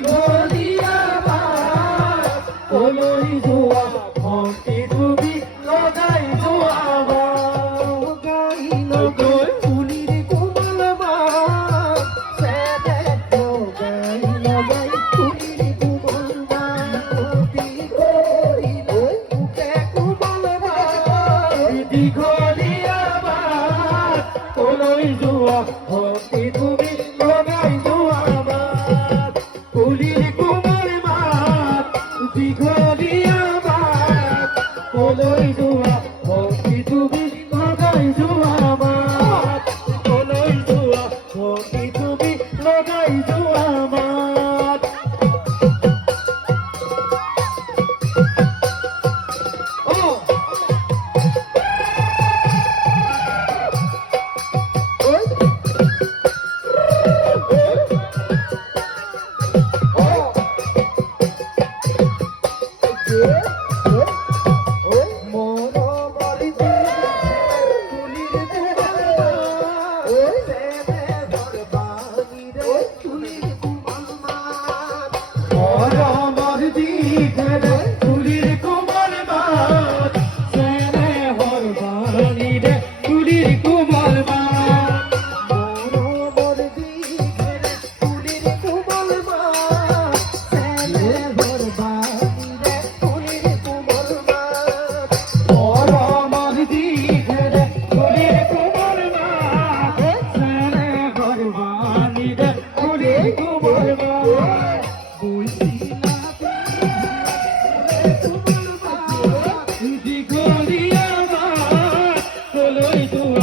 দীঘলিয়া কলই জোয়া ভক্তি তুমি লগাই জোয়া গাই লগৈ ফুলির কোমল মাত সেদে গাই লগাই ফুলির কোমল মাত বুকে কোমল মাত দীঘলিয়া কলই জোয়া ভক্তি তুমি লগাই জোয়া ফুলির কোমল মাত দীঘলিয়া কলই জোয়া ভক্তি তুমি লগাই জোয়া কলই জোয়া ভক্তি তুমি লগাই জোয়া দীঘলিয়া কলই জোয়া